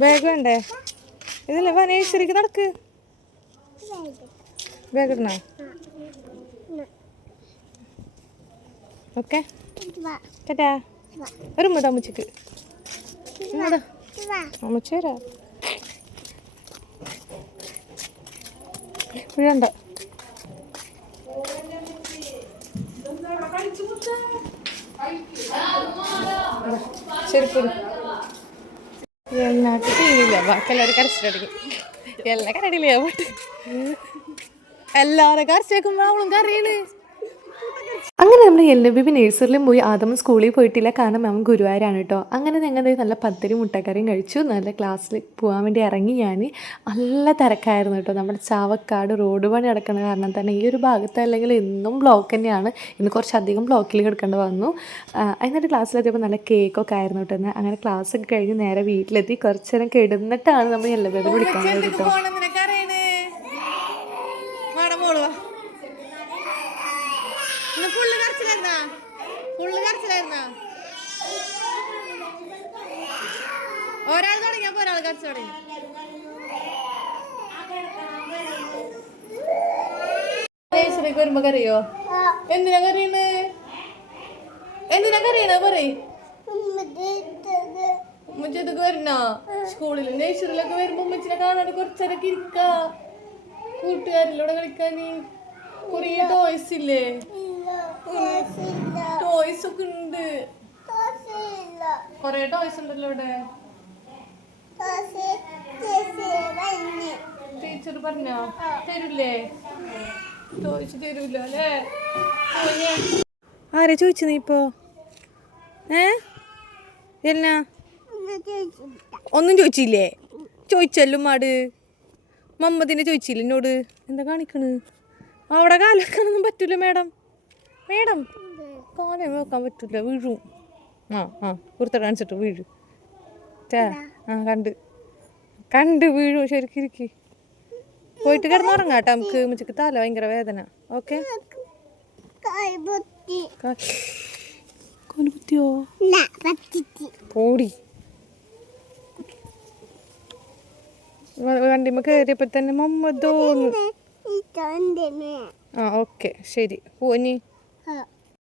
Bag വേണ്ടേ? ഇതല്ലേ വാ നേഴ്സറിക്ക് നടക്ക്. ബാഗ് ഇടണോ? ഓക്കെ കേട്ടാ. ഒരു മുത അമ്മച്ചിക്ക് അമ്മച്ചി വരാ വീഴണ്ട. ചെരുപ്പ് നാട്ടിൽ തീരില്ല. ബാക്കി എല്ലാവരും കരച്ചിട്ടടിക്കും. എല്ലാം കരടിയില്ല പോട്ട്. എല്ലാവരും കരച്ച് വെക്കുമ്പോൾ അവളും കറിയാണ്. അങ്ങനെ നമ്മൾ LBB നേഴ്സറിലും പോയി. ആദ്യം സ്കൂളിൽ പോയിട്ടില്ല, കാരണം അവൻ ഗുരുവായൂരാണ് കേട്ടോ. അങ്ങനെ ഞങ്ങൾ നല്ല പത്തിരി മുട്ടക്കറിയും കഴിച്ചു. നല്ല ക്ലാസ്സിൽ പോകാൻ വേണ്ടി ഇറങ്ങി. ഞാൻ നല്ല തിരക്കായിരുന്നു കേട്ടോ. നമ്മുടെ ചാവക്കാട് റോഡ് പണി നടക്കുന്ന കാരണം തന്നെ ഈ ഒരു ഭാഗത്ത് അല്ലെങ്കിൽ എന്നും ബ്ലോക്ക് തന്നെയാണ്. ഇന്ന് കുറച്ചധികം ബ്ലോക്കിൽ കിടക്കേണ്ടി വന്നു. എന്നിട്ട് ക്ലാസ്സിലെത്തിയപ്പോൾ നല്ല കേക്കൊക്കെ ആയിരുന്നു കേട്ടോ. അങ്ങനെ ക്ലാസ്സൊക്കെ കഴിഞ്ഞ് നേരെ വീട്ടിലെത്തി. കുറച്ച് നേരം കിടന്നിട്ടാണ് നമ്മൾ LBB വിളിക്കാൻ കേട്ടോ. ഒരാൾ തുടങ്ങിയപ്പോ ഒരാൾ കരച്ചു തുടങ്ങി. നേഴ്സറിക്ക് വരുമ്പോ കരയോ? എന്തിനാ കരയണ്? എന്തിനാ കരയണ പറയ്. ഉമ്മച്ചതൊക്കെ വരണോ? സ്കൂളിലും നേഴ്സറിയിലൊക്കെ വരുമ്പോ ഉമ്മച്ചിനെ കാണാണ്ട് കുറച്ചേരൊക്കെ ഇരിക്ക. കൂട്ടുകാരിലൂടെ കളിക്കാന് കൊറേ ടോയ്സ് ഇല്ലേ? ടോയ്സ് ഒക്കെ ഉണ്ട്. കൊറേ ടോയ്സ് ഉണ്ടല്ലോ ഇവിടെ. ടീച്ചർ പറഞ്ഞോ തരൂലേ? ചോദിച്ചു തരൂല അല്ലേ? ആരെ ചോദിച്ചു നീ ഇപ്പോ? എന്നാ ഒന്നും ചോദിച്ചില്ലേ? ചോദിച്ചല്ലോ മാട്. മമ്മദിനെ ചോദിച്ചില്ല എന്നോട്. എന്താ കാണിക്കണ്? അവിടെ കാലൊക്കാനൊന്നും പറ്റൂല മേഡം. മേഡം കാലം നോക്കാൻ പറ്റൂല, വീഴും. കുർത്ത കാണിച്ചിട്ട് വീഴും. കണ്ട് വീഴും. ശരിക്കിരിക്കി പോയിട്ട് കിടന്നുറങ്ങാട്ടോ നമുക്ക്. ഉമ്മച്ചിക്ക് തല ഭയങ്കര വേദന. ഓക്കെ കൊലുകുത്തിയോ? പോടി. വണ്ടിമ്മ കയറിയപ്പോ തന്നെ മമ്മ തോന്നു. ഓക്കെ ശരി പോനി.